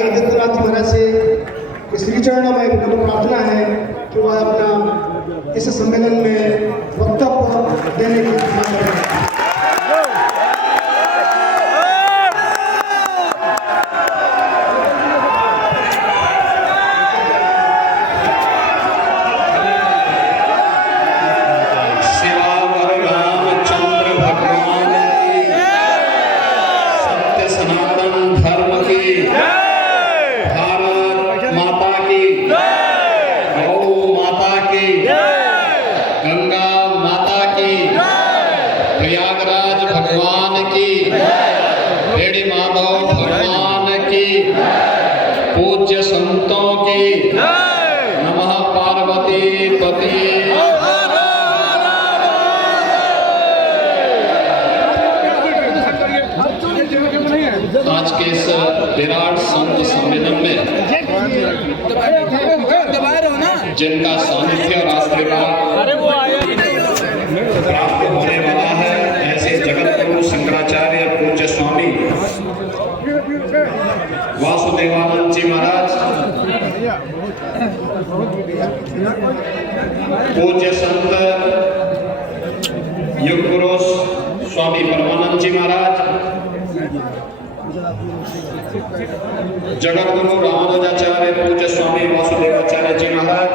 आदित्यनाथ महाराज से श्री चरणों में विनम्र प्रार्थना है कि वह अपना इस सम्मेलन में वक्तव्य देने की इच्छा करें। पूज्य संतों की नमः पार्वती पति। आज के इस विराट संत सम्मेलन में जिनका सानिध्य और आशीर्वाद प्राप्त होने वाला है, ऐसे जगत गुरु शंकराचार्य पूज्य स्वामी वासुदेवानंद जी महाराज, पूज्य संत युग गुरु स्वामी परमानंद जी महाराज, जगत गुरु रामानुजाचार्य पूज्य स्वामी वासुदेवाचार्य जी महाराज,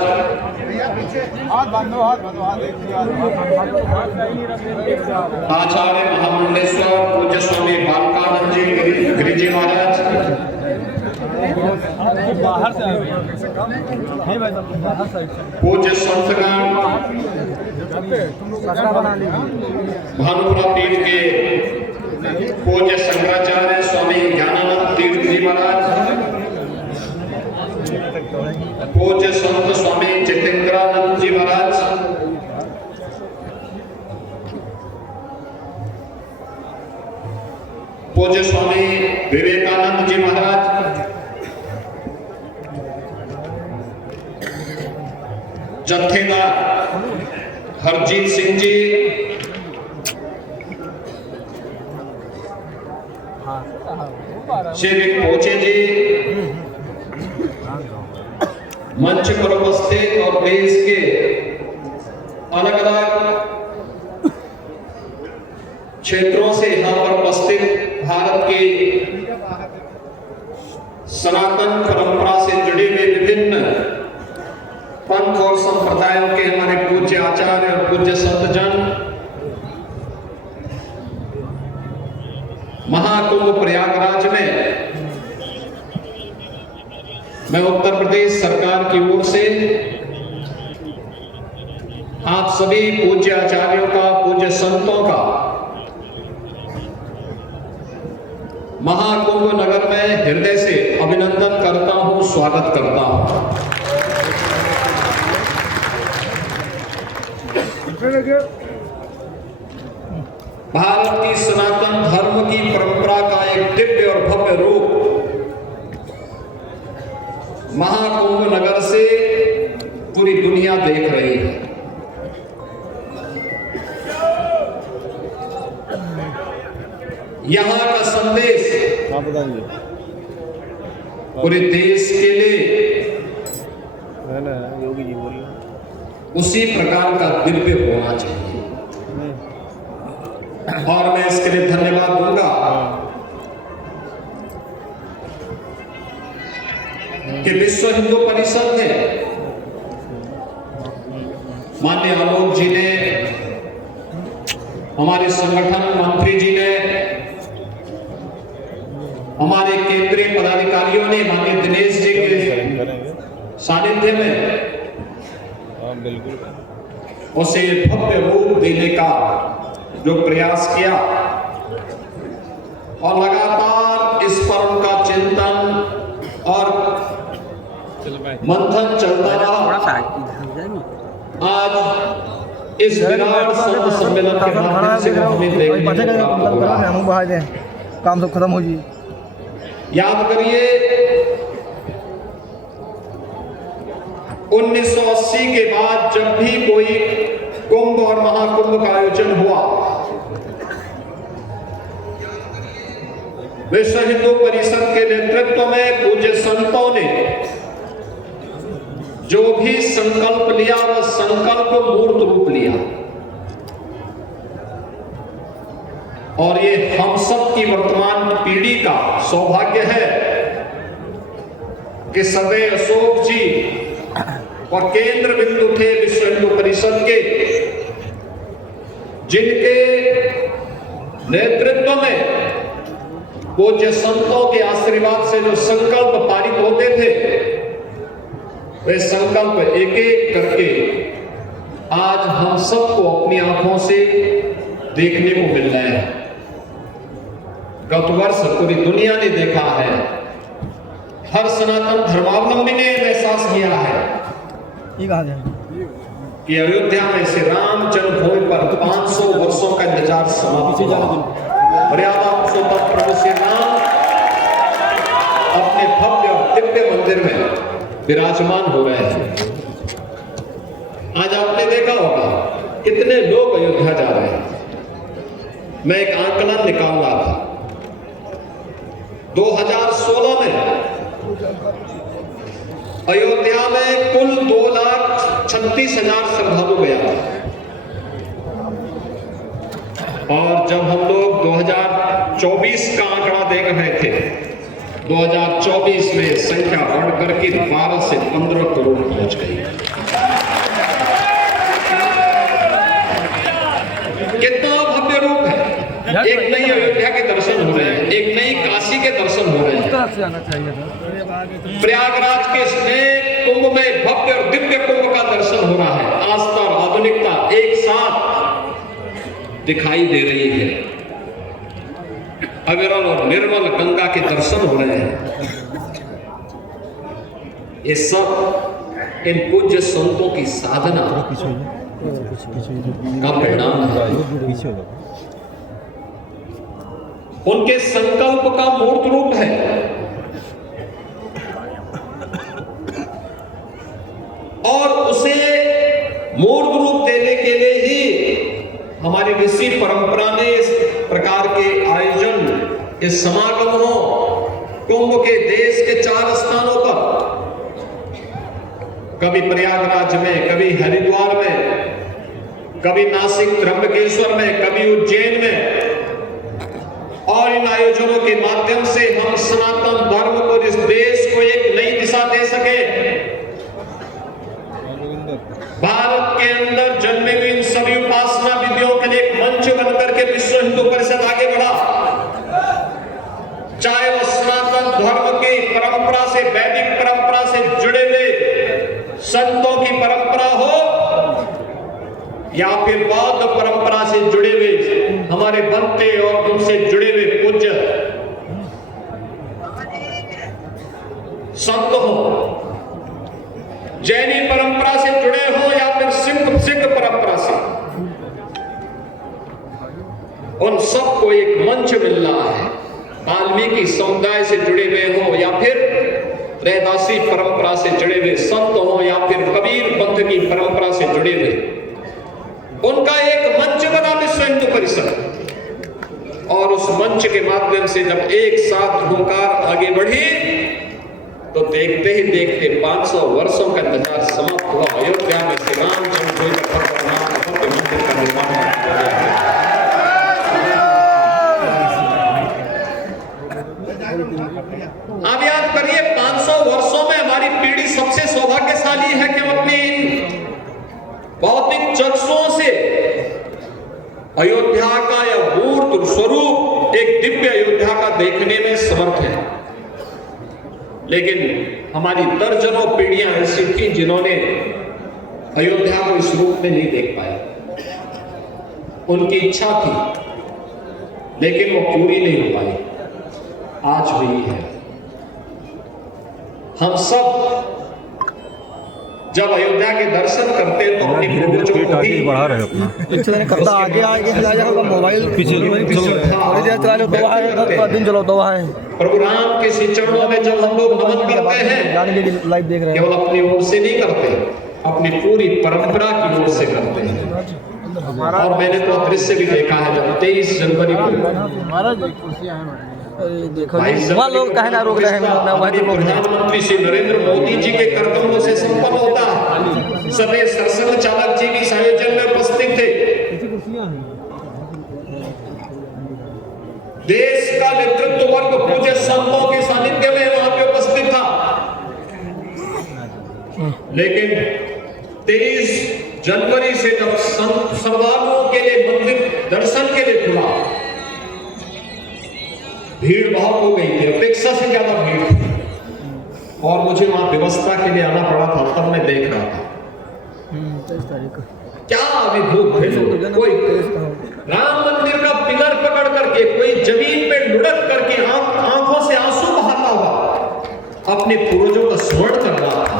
आचार्य महामंडलेश्वर पूज्य स्वामी बालकानंद जी गिरि जी महाराज, पूज्य संतगण भानुपुरा पीठ के पूज्य शंकराचार्य स्वामी ज्ञानानंद तीर्थ जी महाराज, पूज्य संत स्वामी जितेंद्रानंद जी महाराज, पूज्य स्वामी विवेकानंद जी महाराज, जत्थेदार हरजीत सिंह जी, श्री पोचे जी, मंच पर उपस्थित और देश के अलग अलग क्षेत्रों से यहाँ पर उपस्थित भारत के सनातन परंपरा से जुड़े हुए विभिन्न पंथ और संप्रदायों के हमारे पूज्य आचार्य और पूज्य संतजन, महाकुंभ प्रयागराज में मैं उत्तर प्रदेश सरकार की ओर से आप सभी पूज्य आचार्यों का, पूज्य संतों का महाकुंभ नगर में हृदय से अभिनंदन करता हूं, स्वागत करता हूं। भारत की सनातन धर्म की परंपरा का एक दिव्य और भव्य रूप महाकुंभ नगर से पूरी दुनिया देख रही है। यहां का संदेश पूरे देश के लिए योगी जी बोल उसी प्रकार का दिव्य होना चाहिए और मैं इसके लिए धन्यवाद दूंगा कि विश्व हिंदू परिषद ने, माननीय आलोक जी ने, हमारे संगठन मंत्री जी ने, हमारे केंद्रीय पदाधिकारियों ने माननीय दिनेश जी के सानिध्य में उसे भव्य रूप देने का जो प्रयास किया और लगातार इस पर उनका चिंतन और मंथन चलता रहा। आज इस विराट संत सम्मेलन के माध्यम से हमें देखने को प्राप्त हुआ। काम सब खत्म हो जी। याद करिए 1980 के बाद जब भी कोई कुंभ और महाकुंभ का आयोजन हुआ विश्व हिंदू परिषद के नेतृत्व में पूज्य संतों ने जो भी संकल्प लिया वह संकल्प मूर्त रूप लिया, और ये हम सब की वर्तमान पीढ़ी का सौभाग्य है कि सदैव अशोक जी और केंद्र बिंदु थे विश्व हिंदू परिषद के, जिनके नेतृत्व में पूज्य संतों के आशीर्वाद से जो संकल्प पारित होते थे, वे संकल्प एक एक करके आज हम सबको अपनी आंखों से देखने को मिल रहे हैं। गत वर्ष पूरी दुनिया ने देखा है, हर सनातन धर्मावलंबी ने एहसास किया है कि अयोध्या में श्री राम जन्मभूमि पर 500 वर्षों का इंतजार समाप्त हुआ। मर्यादा पुरुषोत्तम प्रभु श्री राम अपने भव्य और दिव्य मंदिर में विराजमान हो रहे हैं। आज आपने देखा होगा कितने लोग अयोध्या जा रहे हैं। मैं एक आंकलन निकाल रहा था, 2016 में अयोध्या में कुल 2,36,000 श्रद्धालु गया था, और जब हम लोग 2024 का आंकड़ा देख रहे थे, 2024 में संख्या बढ़कर के 12 से 15 करोड़ पहुंच गई। कितना भव्य रूप है। एक नई अयोध्या के दर्शन हो रहे हैं, एक नई काशी के दर्शन हो रहे हैं। प्रयागराज के स्नेह कुंभ में भव्य और दिव्य कुंभ का दर्शन हो रहा है। आस्था और आधुनिकता एक साथ दिखाई दे रही है। अविरल और निर्मल गंगा के दर्शन हो रहे हैं। ये सब इन पूज्य संतों की साधना का परिणाम है। उनके संकल्प का मूर्त रूप है। और उसे मूर्त रूप देने के लिए ही हमारी ऋषि परंपरा ने इस प्रकार के आयोजन, इस समागम हो, कुंभ के देश के 4 स्थानों पर, कभी प्रयागराज में, कभी हरिद्वार में, कभी नासिक त्र्यंबकेश्वर में, कभी उज्जैन में, और इन आयोजनों के माध्यम से हम सनातन धर्म को, इस देश को एक नई दिशा दे सके। भारत के अंदर जन्मे हुए इन सभी उपासना विधियों के लिए एक मंच बनकर के विश्व हिंदू परिषद आगे बढ़ा। चाहे वो सनातन धर्म की परंपरा से, वैदिक परंपरा से जुड़े हुए संतों की परंपरा हो, या फिर बौद्ध परंपरा से जुड़े हुए हमारे बनते और उनसे जुड़े हुए पूज्य संत हो, जैनी परंपरा से जुड़े हो या फिर सिख परंपरा से, उन सबको एक मंच मिल रहा है। वाल्मीकि समुदाय से जुड़े हुए हो, या फिर रैदासी परंपरा से जुड़े हुए संत हो, या फिर कबीर पंथ की परंपरा से जुड़े हुए, उनका एक मंच बना विश्व हिंदू परिषद। और उस मंच के माध्यम से जब एक साथ हुंकार आगे बढ़ी, तो देखते ही देखते 500 वर्षों का इंतजार समाप्त हुआ। अयोध्या में श्री राम जन्मभूमि मंदिर का निर्माण किया गया। आप याद करिए, 500 वर्षों में हमारी पीढ़ी सबसे सौभाग्यशाली है कि हम अपनी भौतिक चक्षुओं से अयोध्या का यह मूर्त स्वरूप, एक दिव्य अयोध्या का देखने में समर्थ है। लेकिन हमारी दर्जनों पीढ़ियां ऐसी थी जिन्होंने अयोध्या को इस रूप में नहीं देख पाए। उनकी इच्छा थी, लेकिन वो पूरी नहीं हो पाई। आज हुई है। हम सब जब अयोध्या के दर्शन करते हैं तो अपनी पूर्वजों को भी बढ़ा रहे हो अपना करता आगे चला जाएगा। मोबाइल पीछे चला लो तो है, दिन चलाओ तो है। प्रभु राम के श्री चरणों में जब हम लोग नमन करते हैं, जाने के लिए लाइव देख रहे हैं, केवल अपनी ओर से नहीं करते, अपनी पूरी परंपरा की ओर से करते हैं। और मैंने तो दृश्य भी देखा है, जब 23 जनवरी को देखो भाई वहाँ लोग कहे ना रोक रहे हैं ना, वहाँ तो लोग हैं। प्रधानमंत्री श्री नरेंद्र मोदी जी के कर्तव्यों से संपन्न होता है। सभी सरसंघ चालक जी भी इस आयोजन में उपस्थित थे। देश का नेतृत्व वर्ग पूज्य संतों के सानिध्य में वहां पे उपस्थित था। लेकिन 23 जनवरी से जब श्रद्धालुओं के लिए मंदिर दर्शन के लिए खुला, भीड़ बहुत हो गई थी, अपेक्षा से ज्यादा भीड़ थी और मुझे वहां व्यवस्था के लिए आना पड़ा था। तब मैं देख रहा था क्या अभिभूत थे लोग। कोई राम मंदिर का पिलर पकड़ करके, कोई जमीन पे लुढ़क करके आंखों से आंसू बहाता हुआ अपने पूर्वजों का स्मरण कर रहा था।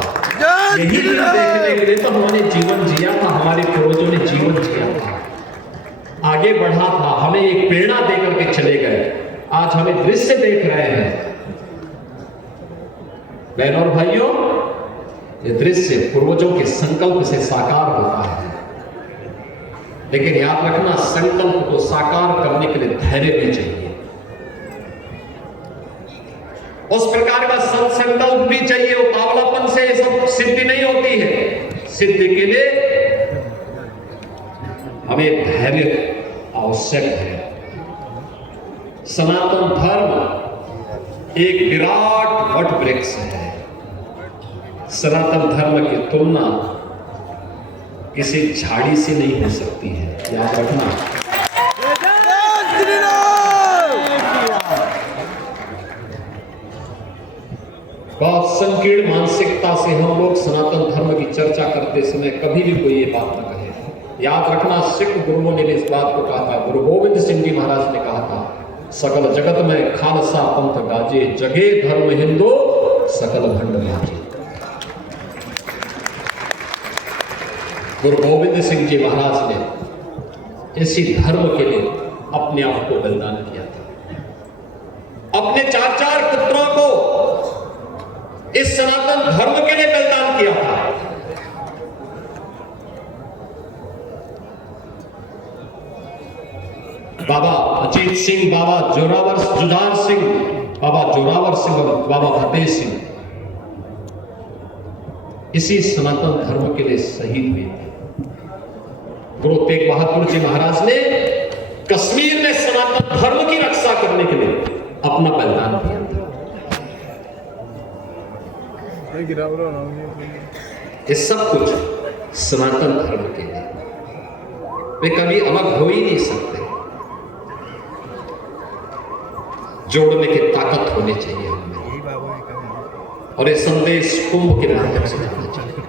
यही दिन देखने के लिए तो हमने जीवन जिया था, हमारे पूर्वजों ने जीवन जिया था, आगे बढ़ा था, हमें एक प्रेरणा देकर के चले गए। आज हमें दृश्य देख रहे हैं बहनों और भाइयों, ये दृश्य पूर्वजों के संकल्प से साकार होता है। लेकिन याद रखना, संकल्प को साकार करने के लिए धैर्य भी चाहिए, उस प्रकार का संकल्प भी चाहिए। उतावलापन से ये सब सिद्धि नहीं होती है। सिद्धि के लिए हमें धैर्य आवश्यक है। सनातन धर्म एक विराट वट वृक्ष है। सनातन धर्म की तुलना किसी झाड़ी से नहीं हो सकती है, याद रखना। बहुत संकीर्ण मानसिकता से हम लोग सनातन धर्म की चर्चा करते समय कभी भी कोई ये बात न कहे। याद रखना, सिख गुरुओं ने भी इस बात को कहा था। गुरु गोविंद सिंह जी महाराज ने कहा था, सकल जगत में खालसा पंथ गाजे, जगे धर्म हिंदू सकल भंड गाजे। गुरु गोविंद सिंह जी महाराज ने इसी धर्म के लिए अपने आप को बलिदान किया था। अपने 4 पुत्रों को इस सनातन धर्म के लिए बलिदान किया था। बाबा अजीत सिंह, बाबा जुझार सिंह, बाबा जोरावर सिंह और बाबा फतेह सिंह इसी सनातन धर्म के लिए शहीद हुए थे। गुरु तेग बहादुर जी महाराज ने कश्मीर में सनातन धर्म की रक्षा करने के लिए अपना बलिदान दिया था। ये सब कुछ सनातन धर्म के लिए, वे कभी अलग हो ही नहीं सकते। जोड़ने की ताकत होनी चाहिए हमें, और ये संदेश कुंभ के माध्यम से जाना चाहिए।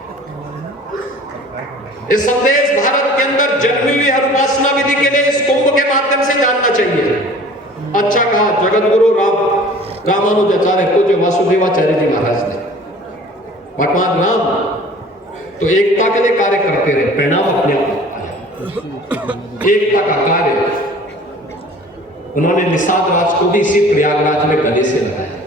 ये संदेश भारत के अंदर जन्मी हुई हर उपासना विधि के लिए इस कुंभ के माध्यम से जानना चाहिए। अच्छा कहा जगत गुरु रामानुजाचार्य पूज्य वासुदेवाचार्य जी महाराज ने, भगवान राम तो एकता के लिए कार्य करते रहे, परिणाम अपने आप आया। एकता का कार्य उन्होंने निषाद राज को भी इसी प्रयागराज में गले से लगाया।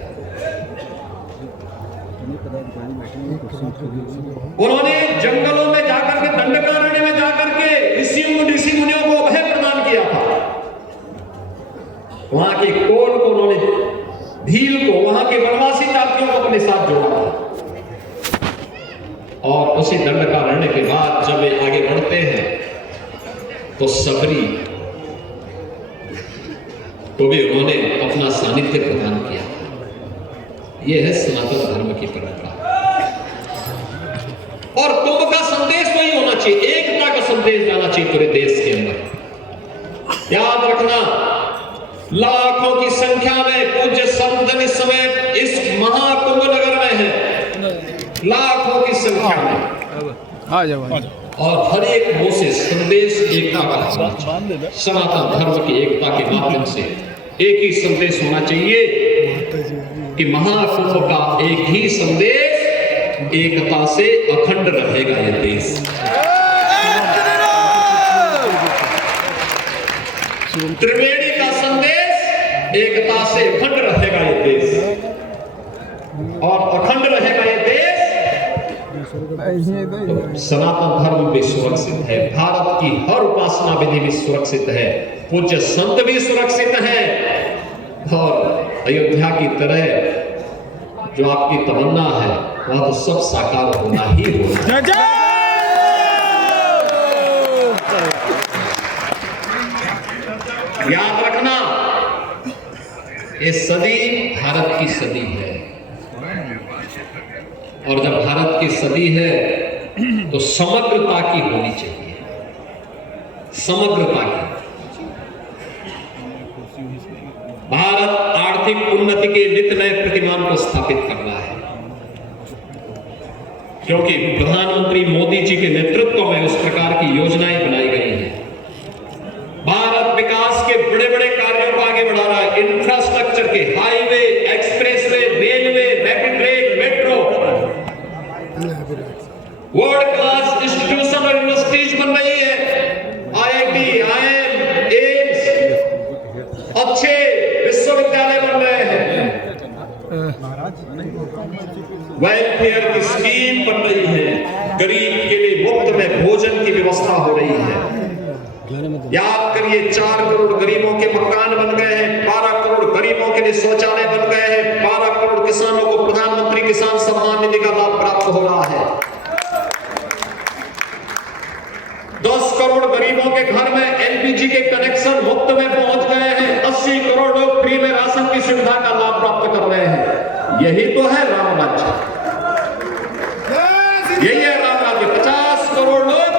उन्होंने जंगलों में जाकर के, दंडकारण्य में जाकर के ऋषि मुनियों को अभय प्रदान किया था। वहां के कोल को उन्होंने, भील को, वहां के वनवासी जातियों को अपने साथ जोड़ा था। और उसी दंडकारण्य के बाद जब वे आगे बढ़ते हैं तो सबरी तो भी उन्होंने अपना सानिध्य प्रदान किया। यह है सनातन धर्म की परंपरा। और कुंभ का संदेश वही होना चाहिए, एकता का संदेश जाना चाहिए पूरे देश के अंदर। याद रखना, लाखों की संख्या में पूज्य संत जन इस समय इस महाकुंभ नगर में है, लाखों की संख्या में। आ जाओ। और हर एक मुंह से संदेश एकता का, सनातन धर्म की एकता के माध्यम से एक ही संदेश होना चाहिए कि महाकुंभ का एक ही संदेश, एकता से अखंड रहेगा यह देश। त्रिवेणी का संदेश, एकता से अखंड रहेगा यह देश, और अखंड रहेगा यह देश। सनातन धर्म भी सुरक्षित है, भारत की हर उपासना विधि भी सुरक्षित है, पूज्य संत भी सुरक्षित है, और अयोध्या की तरह जो आपकी तमन्ना है वह तो सब साकार होना ही होना। याद रखना, ये सदी भारत की सदी है, और जब भारत की सदी है तो समग्रता की होनी चाहिए, समग्रता की। भारत आर्थिक उन्नति के नित्य नए प्रतिमान को स्थापित कर रहा है, क्योंकि प्रधानमंत्री मोदी जी के नेतृत्व में उस प्रकार की योजनाएं बनाई गई हैं। भारत विकास के बड़े बड़े कार्यों को आगे बढ़ा रहा है, इंफ्रास्ट्रक्चर के, highway, expressway, railway, rapid rail, metro, world class institution और यूनिवर्सिटीज बन रही है, IIT, IIM, एम्स, अच्छे विश्वविद्यालय बन रहे हैं, वेलफेयर की स्कीम बन रही है, गरीब के लिए मुफ्त में भोजन की व्यवस्था हो रही है। याद करिए, 4 करोड़ गरीबों के मकान बन गए हैं, 12 करोड़ गरीबों के लिए शौचालय बन गए हैं, 12 करोड़ किसानों को प्रधानमंत्री किसान सम्मान निधि का लाभ प्राप्त हो रहा है, 10 करोड़ गरीबों के घर में LPG के कनेक्शन मुफ्त में पहुंच गए हैं, 80 करोड़ लोग फ्री में राशन की सुविधा का लाभ प्राप्त कर रहे हैं। यही तो है राम राज्य, यही है राम राज्य। 50 करोड़ लोग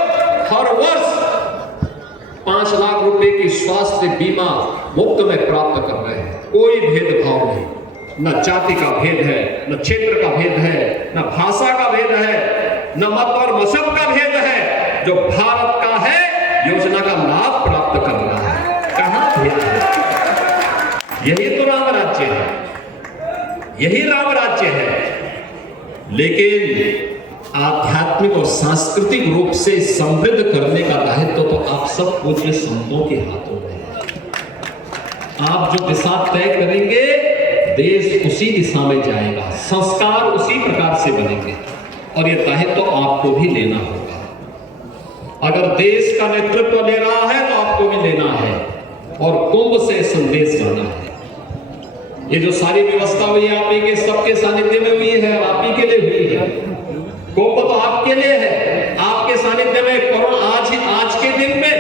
हर वर्ष 5 लाख रुपए की स्वास्थ्य बीमा मुफ्त में प्राप्त कर रहे हैं। कोई भेदभाव नहीं, न जाति का भेद है, न क्षेत्र का भेद है, न भाषा का भेद है, न मत और मजहब का भेद है। जो भारत का है योजना का लाभ प्राप्त कर रहा है, कहां भेद है? यही तो राम राज्य है, यही राम राज्य है। लेकिन आध्यात्मिक और सांस्कृतिक रूप से समृद्ध करने का दायित्व तो आप सब पूज्य संतों के हाथों में है। आप जो दिशा तय करेंगे, देश उसी दिशा में जाएगा, संस्कार उसी प्रकार से बनेंगे, और यह दायित्व तो आपको भी लेना होगा। अगर देश का नेतृत्व ले रहा है तो आपको भी लेना है, और कुंभ से संदेश जाना है। ये जो सारी व्यवस्था हुई है आप ही के सबके सानिध्य में हुई है, आप ही के लिए हुई है। कुंभ तो आपके लिए है, आपके सानिध्य में करोड़ आज के दिन में,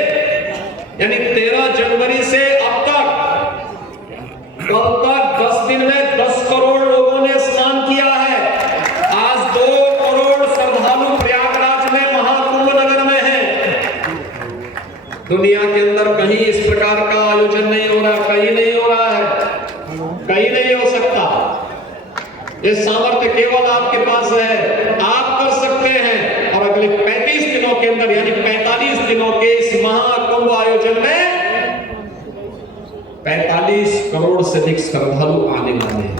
यानी 13 जनवरी से अब तक, कल तक 10 दिन में 10 करोड़ लोगों ने स्नान किया है। आज 2 करोड़ श्रद्धालु प्रयागराज में महाकुंभ नगर में है। दुनिया के अंदर कहीं इस प्रकार का आयोजन नहीं हो रहा, कहीं नहीं हो रहा है, कहीं नहीं हो सकता। ये सामर्थ्य केवल आपके पास है, आप कर सकते हैं। और अगले 35 दिनों के अंदर, यानी 45 दिनों के इस महाकुंभ आयोजन में 45 करोड़ से अधिक श्रद्धालु आने वाले हैं।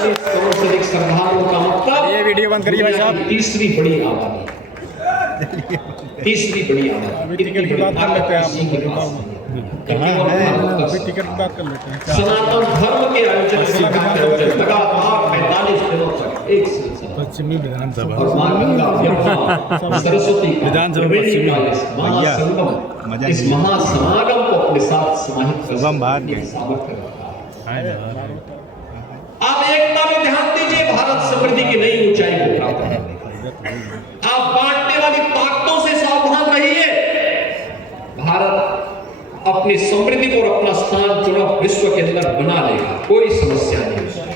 45 करोड़ से अधिक श्रद्धालुओं का मतलब, ये वीडियो बंद करिए भाई साहब। तीसरी बड़ी आबादी, तीसरी बड़ी आबादी। टिकट की बात कर लेते हैं, आप टिकट की बात कर लेते हैं। सनातन धर्म के आयोजन लगातार 45 दिनों तक एक पश्चिमी विधानसभा सरस्वती विधानसभा महासंगम, इस महासमागम को अपने साथ समाहित कर सामर्थ्य रखा है। आप एकता में ध्यान दीजिए, भारत समृद्धि की नई ऊंचाई को प्राप्त करेगा। आप बांटने वाली ताकतों से सावधान रहिए। भारत अपनी समृद्धि को और अपना स्थान चुना विश्व के अंदर बना लेगा, कोई समस्या नहीं उसमें।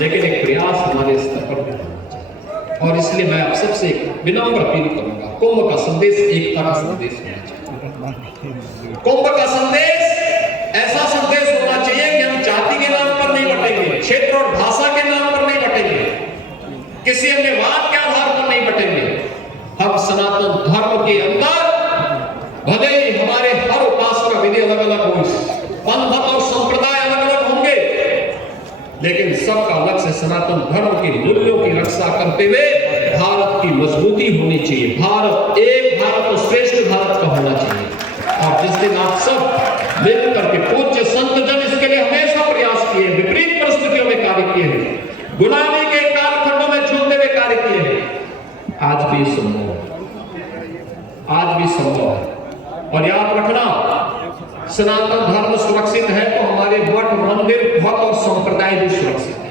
लेकिन एक प्रयास हमारे स्तर पर भी होना चाहिए, और इसलिए मैं आप सबसे विनम्र अपील करूंगा, कुंभ का संदेश एकता का संदेश होना चाहिए। कुंभ का संदेश ऐसा संदेश होना चाहिए कि हम जाति के नाम पर नहीं बटेंगे, क्षेत्र और भाषा के नाम पर नहीं बटेंगे, किसी अन्य वाद के आधार पर नहीं बटेंगे। हम सनातन धर्म के अंदर भले ही हमारे हर उपासना विधि अलग अलग हो, पंथ और संप्रदाय अलग अलग होंगे, लेकिन सबका लक्ष्य सनातन धर्म के मूल्यों की रक्षा करते हुए भारत की मजबूती होनी चाहिए। भारत एक भारत और श्रेष्ठ भारत का होना चाहिए। और जिस दिन आप सब मिल करके पूज्य संत जन इसके लिए हमेशा प्रयास किए, विपरीत परिस्थितियों में कार्य किए हैं, गुलामी के कालखंडों में झूलते हुए कार्य किए हैं, आज भी संभव है, आज भी संभव है। और याद रखना, सनातन धर्म सुरक्षित है तो हमारे मठ मंदिर मत और संप्रदाय भी सुरक्षित है।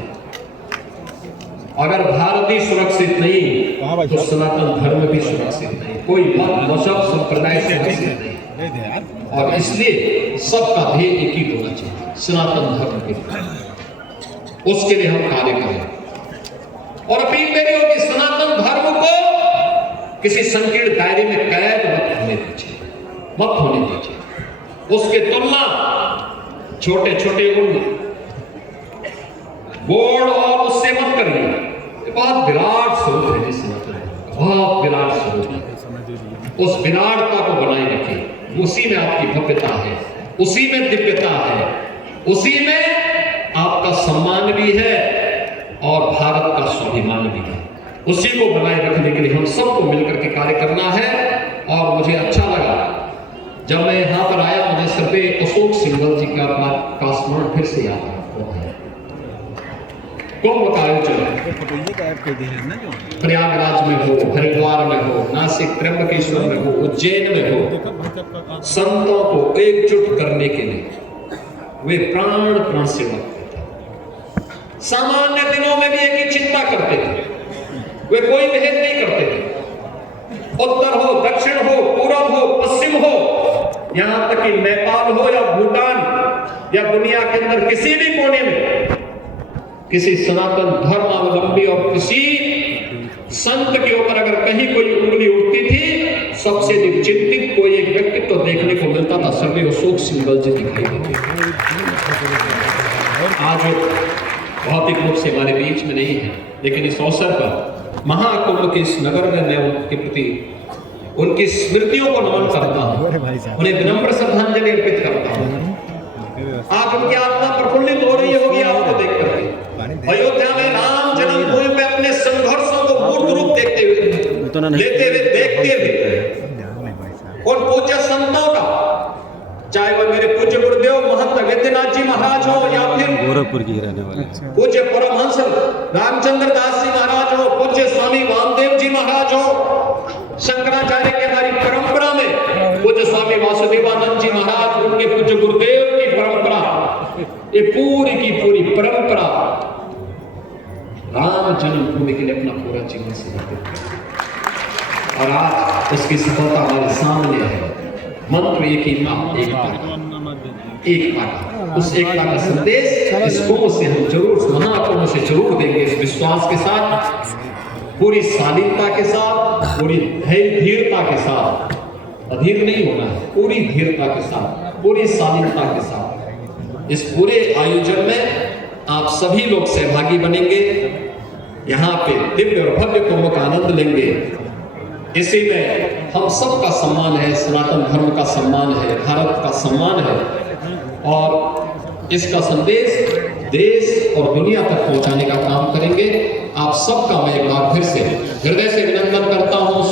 अगर भारत ही सुरक्षित नहीं तो सनातन धर्म भी सुरक्षित नहीं, कोई मत मजहब संप्रदाय सुरक्षित नहीं। और इसलिए सबका ध्येय एक ही होना चाहिए, सनातन धर्म के लिए। उसके लिए हम कार्य करें। और अपील मेरी होगी, सनातन धर्म को किसी संकीर्ण दायरे में कैद मत होने दीजिए, मत होने दीजिए। उसके तुलना छोटे छोटे बोर्ड और उससे मत करिए। बहुत विराट स्वरूप है जिस सनातन, बहुत विराट स्वरूप है। उस विराटता को बनाए रखिए, उसी में आपकी भव्यता है, उसी में दिव्यता है, उसी में आपका सम्मान भी है और भारत का स्वाभिमान भी है। उसी को बनाए रखने के लिए हम सबको मिलकर के कार्य करना है। और मुझे अच्छा लगा जब मैं यहाँ पर आया, मुझे सर पे अशोक सिंघल जी का स्मरण फिर से याद है। कुंभ का आयोजन प्रयागराज में हो, हरिद्वार में हो, नासिक त्र्यंबकेश्वर में हो, उज्जैन में हो, संतों को एकजुट करने के लिए वे प्राण प्राण से वक्त देते। सामान्य दिनों में भी एक ही चिंता करते थे, वे कोई भेद नहीं करते थे। उत्तर हो, दक्षिण हो, पूर्व हो, पश्चिम हो, यहां तक कि नेपाल हो या भूटान या दुनिया के अंदर किसी भी कोने में किसी सनातन धर्मावलंबी और किसी संत के ऊपर अगर कहीं कोई उंगली उठती थी, सबसे अधिक चिंतित कोई एक व्यक्तित्व तो देखने को मिलता था, सर्वे अशोक सिंघल जी दिखाई देते। आज भौतिक रूप से हमारे बीच में नहीं है, लेकिन इस अवसर पर महाकुंभ के इस नगर में मैं उनके प्रति उनकी स्मृतियों को नमन करता हूँ, उन्हें विनम्र श्रद्धांजलि अर्पित करता हूँ। आज उनकी आत्मा प्रफुल्लित हो रही होगी आपको देख करके। अयोध्या में राम जन्मभूमि पे अपने संघर्षों को मूर्त रूप देखते हुए, लेते हुए, देखते हुए और पूज्य संतों का, चाहे वह मेरे पूज्य गुरुदेव महंत वेद्यनाथ जी महाराज हो या फिर गोरखपुर की रहने वाले पूज्य परमहंस रामचंद्र दास जी महाराज हो, पूज्य स्वामी वामदेव जी महाराज हो, शंकराचार्य की हमारी परंपरा में पूज्य स्वामी वासुदेवानंद जी महाराज, उनके पूज्य गुरुदेव की परंपरा, ये पूरी की पूरी परंपरा राम जन्मभूमि के लिए अपना पूरा जीवन समर्पित है। और आज उसकी सफलता हमारे सामने है। मंत्र एक ही था, एकता। उस एकता का संदेश इस कुंभ से हम जरूर, महाकुंभ से जरूर देंगे, इस विश्वास के साथ, पूरी शालीनता के साथ, पूरी धीरता के साथ। अधीर नहीं होना है, पूरी धीरता के साथ, पूरी शालीनता के साथ इस पूरे आयोजन में आप सभी लोग सहभागी बनेंगे। यहाँ पे दिव्य और भव्य कुंभ का आनंद लेंगे। इसी में हम सब का सम्मान है, सनातन धर्म का सम्मान है, भारत का सम्मान है और इसका संदेश देश और दुनिया तक पहुंचाने का काम करेंगे। आप सबका मैं एक बार फिर से हृदय से अभिनंदन करता हूं,